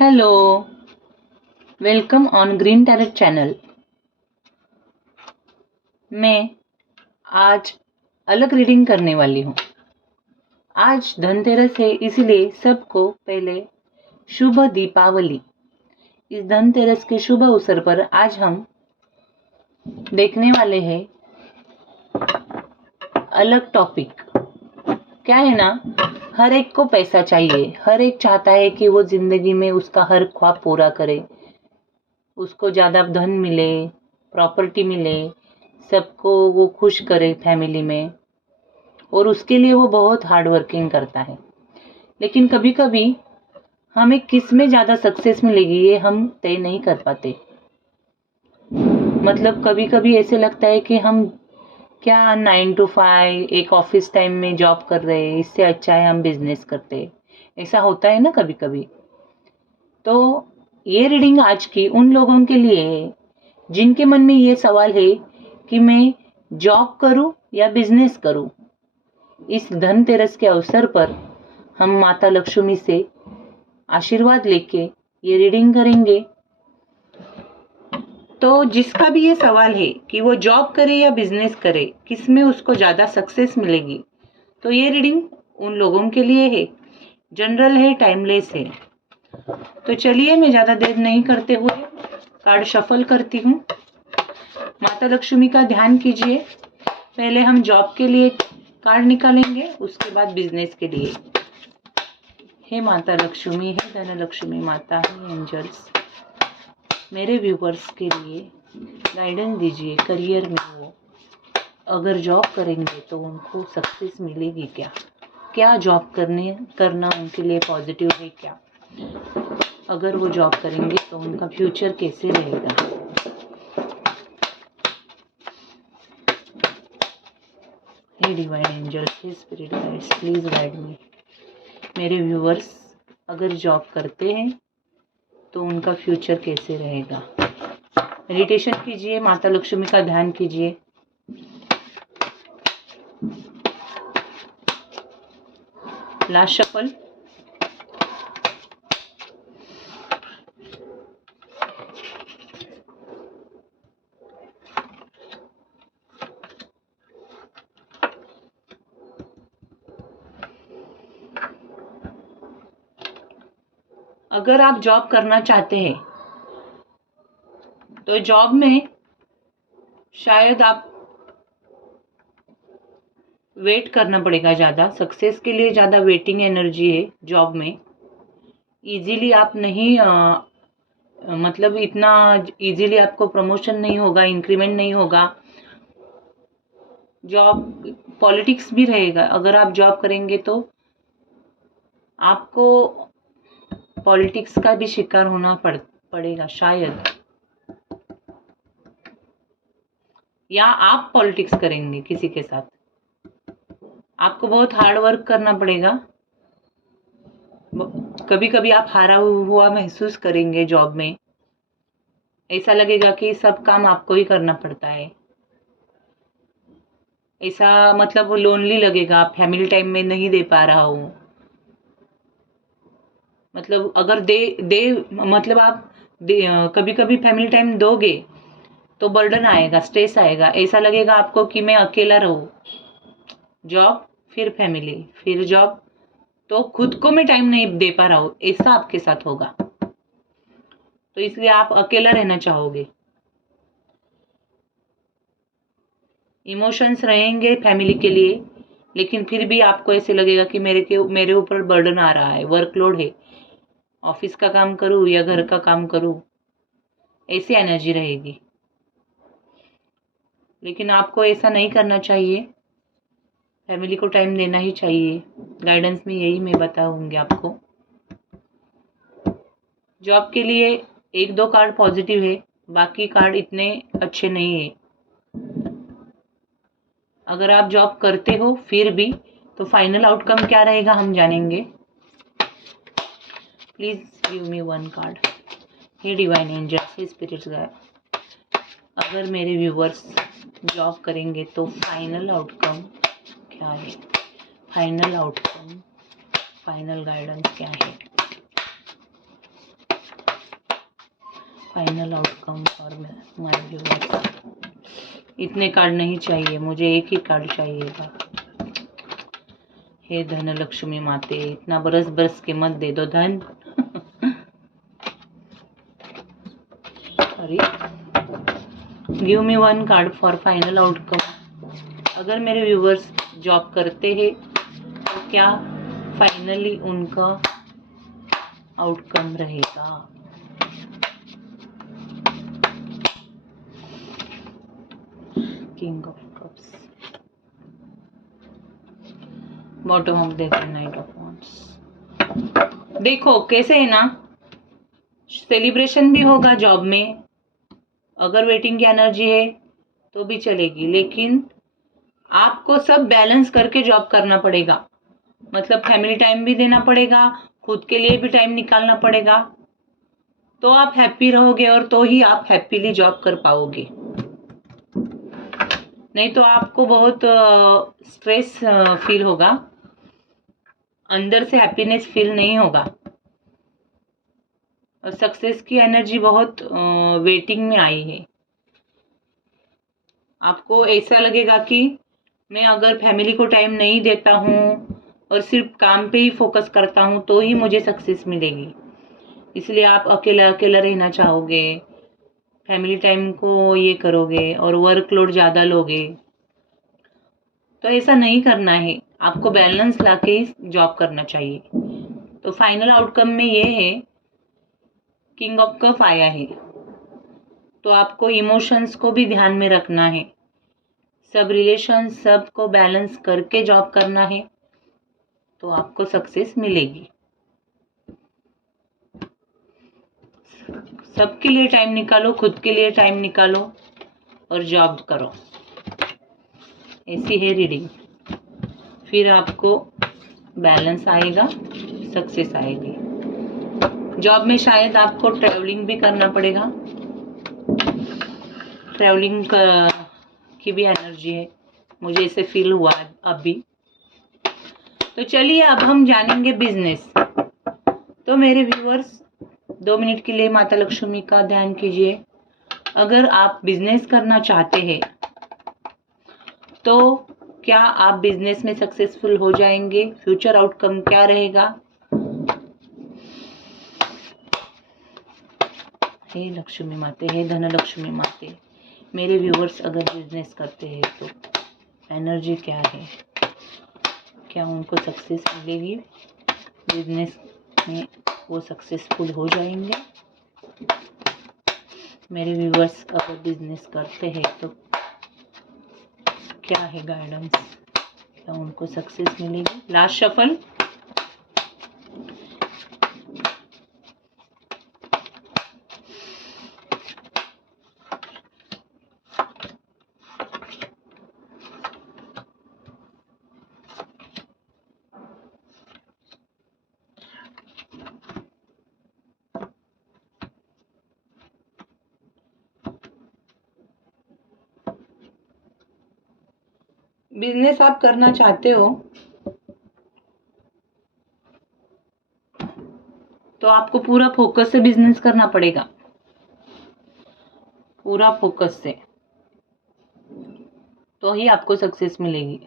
Hello, welcome on green tarot channel. मैं आज अलग रीडिंग करने वाली हूँ। आज धनतेरस है, इसलिए सबको पहले शुभ दीपावली। इस धनतेरस के शुभ अवसर पर आज हम देखने वाले हैं अलग टॉपिक। क्या है ना, हर एक को पैसा चाहिए, हर एक चाहता है कि वो जिंदगी में उसका हर ख्वाब पूरा करे, उसको ज़्यादा धन मिले, प्रॉपर्टी मिले, सबको वो खुश करे फैमिली में, और उसके लिए वो बहुत हार्ड वर्किंग करता है। लेकिन कभी कभी हमें किस में ज़्यादा सक्सेस मिलेगी ये हम तय नहीं कर पाते। मतलब कभी कभी ऐसे लगता है कि हम क्या 9 to 5 एक ऑफिस टाइम में जॉब कर रहे हैं, इससे अच्छा है हम बिजनेस करते। ऐसा होता है ना कभी कभी। तो ये रीडिंग आज की उन लोगों के लिए है जिनके मन में ये सवाल है कि मैं जॉब करूं या बिजनेस करूं। इस धनतेरस के अवसर पर हम माता लक्ष्मी से आशीर्वाद लेके ये रीडिंग करेंगे। तो जिसका भी ये सवाल है कि वो जॉब करे या बिजनेस करे, किस में उसको ज़्यादा सक्सेस मिलेगी, तो ये रीडिंग उन लोगों के लिए है। जनरल है, टाइमलेस है। तो चलिए मैं ज़्यादा देर नहीं करते हुए कार्ड शफल करती हूँ। माता लक्ष्मी का ध्यान कीजिए। पहले हम जॉब के लिए कार्ड निकालेंगे, उसके बाद बिजनेस के लिए। हे माता लक्ष्मी, हे धन लक्ष्मी माता, हे एंजल्स, मेरे व्यूवर्स के लिए गाइडेंस दीजिए। करियर में वो अगर जॉब करेंगे तो उनको सक्सेस मिलेगी क्या, क्या जॉब करना उनके लिए पॉजिटिव है क्या, अगर वो जॉब करेंगे तो उनका फ्यूचर कैसे रहेगा। हे डिवाइन एंजल्स, हे spirit guides, please guide me. मेरे व्यूवर्स अगर जॉब करते हैं तो उनका फ्यूचर कैसे रहेगा। मेडिटेशन कीजिए, माता लक्ष्मी का ध्यान कीजिए। Last shuffle. अगर आप जॉब करना चाहते हैं तो जॉब में शायद आप वेट करना पड़ेगा ज़्यादा। सक्सेस के लिए ज़्यादा वेटिंग एनर्जी है जॉब में। इजीली आप नहीं मतलब इतना इजीली आपको प्रमोशन नहीं होगा, इंक्रीमेंट नहीं होगा। जॉब पॉलिटिक्स भी रहेगा। अगर आप जॉब करेंगे तो आपको पॉलिटिक्स का भी शिकार होना पड़ेगा शायद, या आप पॉलिटिक्स करेंगे किसी के साथ। आपको बहुत हार्ड वर्क करना पड़ेगा। कभी कभी आप हारा हुआ महसूस करेंगे जॉब में। ऐसा लगेगा कि सब काम आपको ही करना पड़ता है। ऐसा मतलब लोनली लगेगा, फैमिली टाइम में नहीं दे पा रहा हूँ। मतलब अगर दे दे मतलब आप कभी कभी फैमिली टाइम दोगे तो बर्डन आएगा, स्ट्रेस आएगा। ऐसा लगेगा आपको कि मैं अकेला रहूं। जॉब फिर फैमिली फिर जॉब, तो खुद को मैं टाइम नहीं दे पा रहा हूँ, ऐसा आपके साथ होगा। तो इसलिए आप अकेला रहना चाहोगे। इमोशंस रहेंगे फैमिली के लिए, लेकिन फिर भी आपको ऐसे लगेगा कि मेरे ऊपर बर्डन आ रहा है, वर्कलोड है, ऑफिस का काम करूँ या घर का काम करूँ, ऐसी एनर्जी रहेगी। लेकिन आपको ऐसा नहीं करना चाहिए, फैमिली को टाइम देना ही चाहिए। गाइडेंस में यही मैं बताऊंगी आपको। जॉब के लिए 1-2 कार्ड पॉजिटिव है, बाकी कार्ड इतने अच्छे नहीं है। अगर आप जॉब करते हो फिर भी, तो फाइनल आउटकम क्या रहेगा हम जानेंगे। Please give me 1 card. Hey divine angels, hey spirits guide, अगर मेरे व्यूवर्स जॉब करेंगे तो फाइनल आउटकम क्या है, फाइनल आउटकम, फाइनल गाइडेंस क्या है। Final outcome for my viewers. इतने कार्ड नहीं चाहिए मुझे, एक ही कार्ड चाहिएगा। हे धन लक्ष्मी माते, इतना बरस बरस के मत दे दो धन। अरे give me one card for final outcome. अगर मेरे व्यूवर्स जॉब करते हैं तो क्या फाइनली उनका आउटकम रहेगा? King of cups, bottom of the night of wands. देखो कैसे है ना, सेलिब्रेशन भी होगा जॉब में, अगर वेटिंग की एनर्जी है तो भी चलेगी, लेकिन आपको सब बैलेंस करके जॉब करना पड़ेगा। मतलब फैमिली टाइम भी देना पड़ेगा, खुद के लिए भी टाइम निकालना पड़ेगा, तो आप हैप्पी रहोगे और तो ही आप हैप्पीली जॉब कर पाओगे। नहीं तो आपको बहुत स्ट्रेस फील होगा, अंदर से हैप्पीनेस फील नहीं होगा, और सक्सेस की एनर्जी बहुत वेटिंग में आई है। आपको ऐसा लगेगा कि मैं अगर फैमिली को टाइम नहीं देता हूँ और सिर्फ काम पे ही फोकस करता हूँ तो ही मुझे सक्सेस मिलेगी, इसलिए आप अकेला अकेला रहना चाहोगे, फैमिली टाइम को ये करोगे और वर्कलोड ज़्यादा लोगे। तो ऐसा नहीं करना है, आपको बैलेंस लाके ही जॉब करना चाहिए। तो फाइनल आउटकम में ये है, किंग ऑफ कप आया है, तो आपको इमोशंस को भी ध्यान में रखना है, सब रिलेशन सब को बैलेंस करके जॉब करना है, तो आपको सक्सेस मिलेगी। सबके लिए टाइम निकालो, खुद के लिए टाइम निकालो और जॉब करो। ऐसी है रीडिंग, फिर आपको बैलेंस आएगा, सक्सेस आएगी। जॉब में शायद आपको ट्रैवलिंग भी करना पड़ेगा, ट्रैवलिंग की भी एनर्जी है, मुझे इसे फील हुआ अभी। तो चलिए अब हम जानेंगे बिजनेस। तो मेरे व्यूअर्स 2 मिनट के लिए माता लक्ष्मी का ध्यान कीजिए। अगर आप बिजनेस करना चाहते हैं तो क्या आप बिजनेस में सक्सेसफुल हो जाएंगे? फ्यूचर आउटकम क्या रहेगा? हे लक्ष्मी माते, हे धन लक्ष्मी माते, मेरे व्यूअर्स अगर बिजनेस करते हैं तो एनर्जी क्या है? क्या उनको सक्सेस मिलेगी? बिजनेस में वो सक्सेसफुल हो जाएंगे? मेरे व्यूअर्स अगर बिजनेस करते हैं तो क्या है गाइडेंस? क्या उनको सक्सेस मिलेगी? Last shuffle. बिजनेस आप करना चाहते हो तो आपको पूरा फोकस से बिजनेस करना पड़ेगा, पूरा फोकस से, तो ही आपको सक्सेस मिलेगी।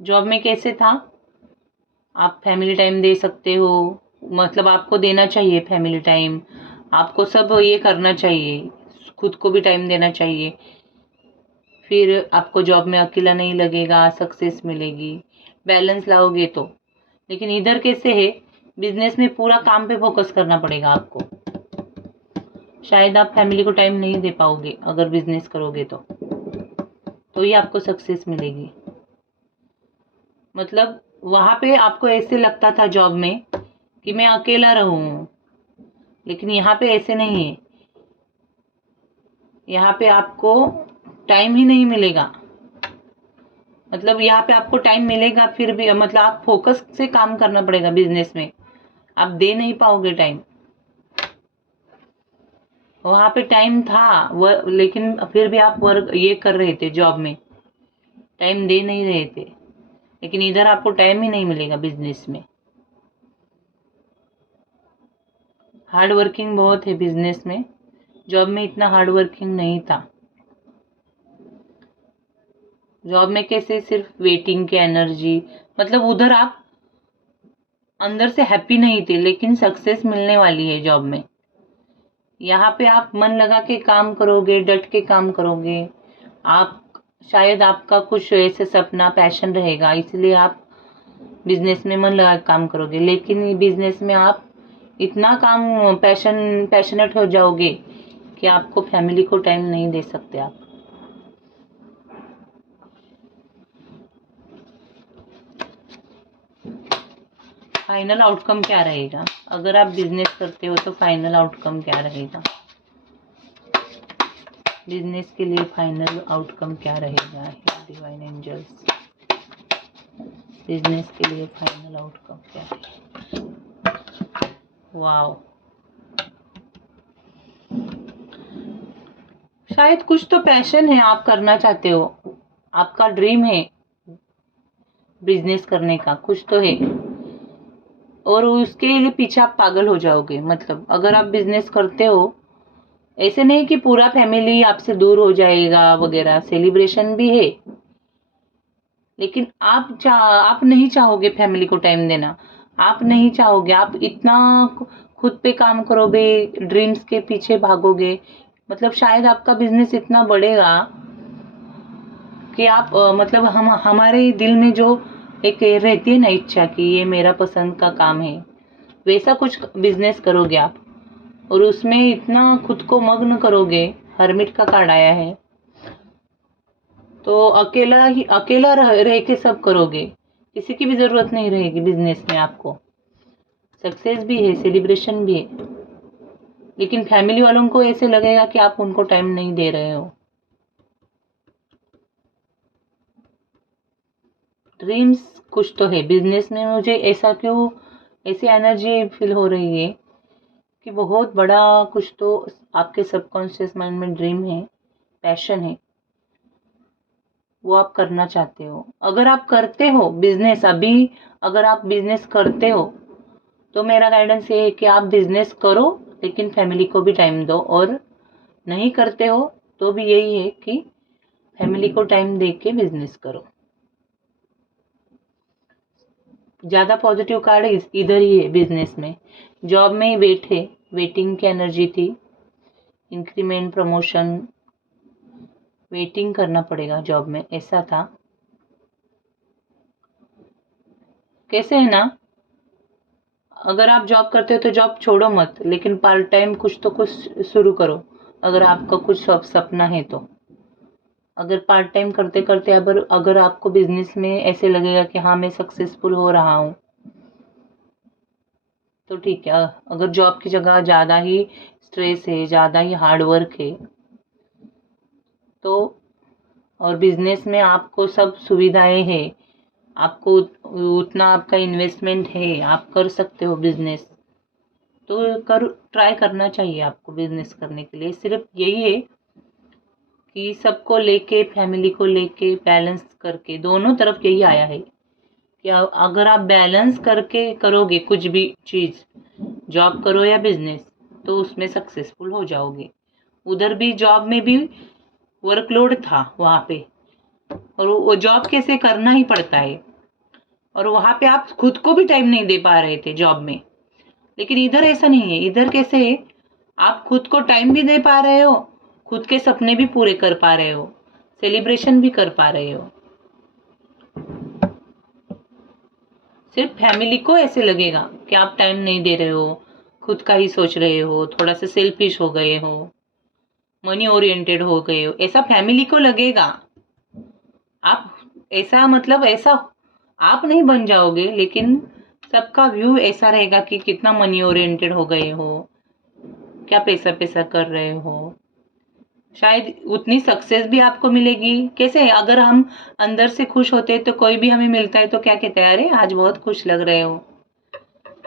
जॉब में कैसे था, आप फैमिली टाइम दे सकते हो, मतलब आपको देना चाहिए फैमिली टाइम, आपको सब ये करना चाहिए, खुद को भी टाइम देना चाहिए, फिर आपको जॉब में अकेला नहीं लगेगा, सक्सेस मिलेगी, बैलेंस लाओगे तो। लेकिन इधर कैसे है, बिजनेस में पूरा काम पे फोकस करना पड़ेगा आपको, शायद आप फैमिली को टाइम नहीं दे पाओगे अगर बिजनेस करोगे तो ही आपको सक्सेस मिलेगी। मतलब वहाँ पे आपको ऐसे लगता था जॉब में कि मैं अकेला रहूँ, लेकिन यहाँ पे ऐसे नहीं है, यहाँ पे आपको टाइम ही नहीं मिलेगा। मतलब यहाँ पे आपको टाइम मिलेगा फिर भी, मतलब आप फोकस से काम करना पड़ेगा बिजनेस में, आप दे नहीं पाओगे टाइम। वहाँ पे टाइम था लेकिन फिर भी आप वर्क ये कर रहे थे, जॉब में टाइम दे नहीं रहे थे, लेकिन इधर आपको टाइम ही नहीं मिलेगा बिजनेस में। हार्ड वर्किंग बहुत है बिजनेस में, जॉब में इतना हार्ड वर्किंग नहीं था। जॉब में कैसे सिर्फ वेटिंग की एनर्जी, मतलब उधर आप अंदर से हैप्पी नहीं थे, लेकिन सक्सेस मिलने वाली है जॉब में। यहाँ पे आप मन लगा के काम करोगे, डट के काम करोगे। आप शायद आपका कुछ ऐसे सपना पैशन रहेगा, इसलिए आप बिजनेस में मन लगा के काम करोगे। लेकिन बिजनेस में आप इतना काम पैशनेट हो जाओगे कि आपको फैमिली को टाइम नहीं दे सकते आप। फाइनल आउटकम क्या रहेगा? अगर आप बिजनेस करते हो तो फाइनल आउटकम क्या रहेगा? बिजनेस के लिए फाइनल आउटकम क्या रहेगा? डिवाइन एंजल्स, बिजनेस के लिए फाइनल आउटकम क्या रहेगा? वाओ, शायद कुछ तो पैशन है, आप करना चाहते हो, आपका ड्रीम है बिजनेस करने का, कुछ तो है, और उसके लिए पीछे आप पागल हो जाओगे। मतलब अगर आप बिजनेस करते हो, ऐसे नहीं कि पूरा फैमिली आपसे दूर हो जाएगा वगैरह, सेलिब्रेशन भी है, लेकिन आप नहीं चाहोगे फैमिली को टाइम देना, आप नहीं चाहोगे, आप इतना खुद पे काम करोगे, ड्रीम्स के पीछे भागोगे। मतलब शायद आपका बिजनेस इतना बढ़ेगा कि आप मतलब हमारे दिल में जो एक रहती है ना इच्छा कि ये मेरा पसंद का काम है, वैसा कुछ बिजनेस करोगे आप, और उसमें इतना खुद को मग्न करोगे। हर्मिट का कार्ड आया है, तो अकेला रह के सब करोगे, किसी की भी जरूरत नहीं रहेगी बिजनेस में आपको। सक्सेस भी है, सेलिब्रेशन भी है, लेकिन फैमिली वालों को ऐसे लगेगा कि आप उनको टाइम नहीं दे रहे हो। ड्रीम्स कुछ तो है बिजनेस में। मुझे ऐसा क्यों, ऐसी एनर्जी फील हो रही है कि बहुत बड़ा कुछ तो आपके सबकॉन्शियस माइंड में ड्रीम है, पैशन है, वो आप करना चाहते हो। अगर आप करते हो बिजनेस अभी, अगर आप बिजनेस करते हो तो मेरा गाइडेंस ये है कि आप बिजनेस करो, लेकिन फैमिली को भी टाइम दो। और नहीं करते हो तो भी यही है कि फैमिली को टाइम दे के बिजनेस करो। ज़्यादा पॉजिटिव कार्ड इधर ही है बिजनेस में। जॉब में वेटिंग की एनर्जी थी, इंक्रीमेंट प्रमोशन, वेटिंग करना पड़ेगा जॉब में, ऐसा था। कैसे है ना, अगर आप जॉब करते हो तो जॉब छोड़ो मत, लेकिन पार्ट टाइम कुछ शुरू करो अगर आपका कुछ सपना है तो। अगर पार्ट टाइम करते करते अगर आपको बिजनेस में ऐसे लगेगा कि हाँ मैं सक्सेसफुल हो रहा हूँ, तो ठीक है। अगर जॉब की जगह ज़्यादा ही स्ट्रेस है, ज़्यादा ही हार्ड वर्क है, तो और बिजनेस में आपको सब सुविधाएं हैं, आपको उतना आपका इन्वेस्टमेंट है, आप कर सकते हो बिजनेस, तो ट्राई करना चाहिए आपको बिजनेस करने के लिए। सिर्फ यही है कि सबको लेके, फैमिली को लेके बैलेंस करके, दोनों तरफ यही आया है कि अगर आप बैलेंस करके करोगे कुछ भी चीज़, जॉब करो या बिजनेस, तो उसमें सक्सेसफुल हो जाओगे। उधर भी जॉब में भी वर्कलोड था वहाँ पे, और वो जॉब कैसे करना ही पड़ता है, और वहाँ पे आप खुद को भी टाइम नहीं दे पा रहे थे जॉब में। लेकिन इधर ऐसा नहीं है, इधर कैसे है, आप खुद को टाइम भी दे पा रहे हो, खुद के सपने भी पूरे कर पा रहे हो, सेलिब्रेशन भी कर पा रहे हो। सिर्फ फैमिली को ऐसे लगेगा कि आप टाइम नहीं दे रहे हो, खुद का ही सोच रहे हो, थोड़ा सा सेल्फिश हो गए हो, मनी ओरिएंटेड हो गए हो, ऐसा फैमिली को लगेगा। आप ऐसा, मतलब ऐसा आप नहीं बन जाओगे, लेकिन सबका व्यू ऐसा रहेगा कि कितना मनी ओरिएंटेड हो गए हो, क्या पैसा पैसा कर रहे हो। शायद उतनी सक्सेस भी आपको मिलेगी। कैसे है, अगर हम अंदर से खुश होते हैं तो कोई भी हमें मिलता है तो क्या कहते हैं, अरे आज बहुत खुश लग रहे हो।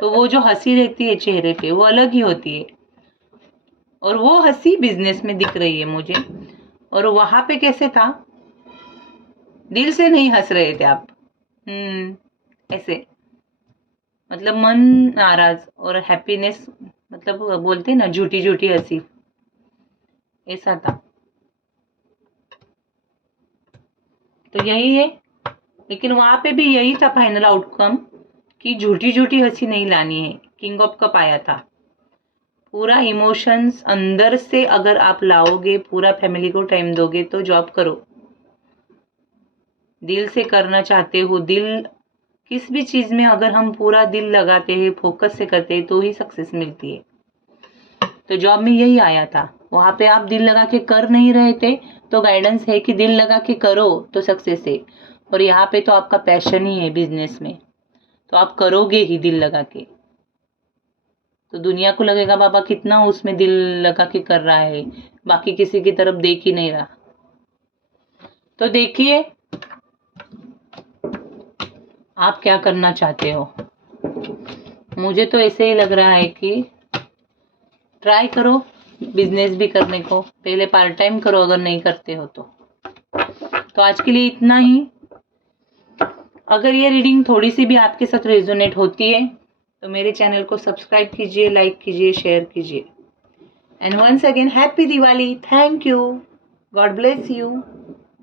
तो वो जो हंसी रहती है चेहरे पे, वो अलग ही होती है, और वो हंसी बिजनेस में दिख रही है मुझे। और वहां पे कैसे था, दिल से नहीं हंस रहे थे आप, ऐसे, मतलब मन नाराज और हैप्पीनेस, मतलब बोलते हैं ना झूठी झूठी हंसी, ऐसा था। तो यही है, लेकिन वहां पे भी यही था फाइनल आउटकम कि झूठी झूठी हंसी नहीं लानी है। किंग ऑफ कप आया था। पूरा इमोशंस अंदर से अगर आप लाओगे, पूरा फैमिली को टाइम दोगे तो जॉब करो। दिल से करना चाहते हो, दिल किस भी चीज में अगर हम पूरा दिल लगाते हैं, फोकस से करते हैं तो ही सक्सेस मिलती है। तो जॉब में यही आया था। वहां पे आप दिल लगा के कर नहीं रहे थे, तो गाइडेंस है कि दिल लगा के करो तो सक्सेस है। और यहाँ पे तो आपका पैशन ही है बिजनेस में, तो आप करोगे ही दिल लगा के। तो दुनिया को लगेगा बाबा कितना उसमें दिल लगा के कर रहा है, बाकी किसी की तरफ देख ही नहीं रहा। तो देखिए आप क्या करना चाहते हो। मुझे तो ऐसे ही लग रहा है कि ट्राई करो बिजनेस भी करने को, पहले पार्ट टाइम करो अगर नहीं करते हो तो आज के लिए इतना ही। अगर ये रीडिंग थोड़ी सी भी आपके साथ रेजोनेट होती है तो मेरे चैनल को सब्सक्राइब कीजिए, लाइक कीजिए, शेयर कीजिए। And once again happy Diwali. Thank you. God bless you.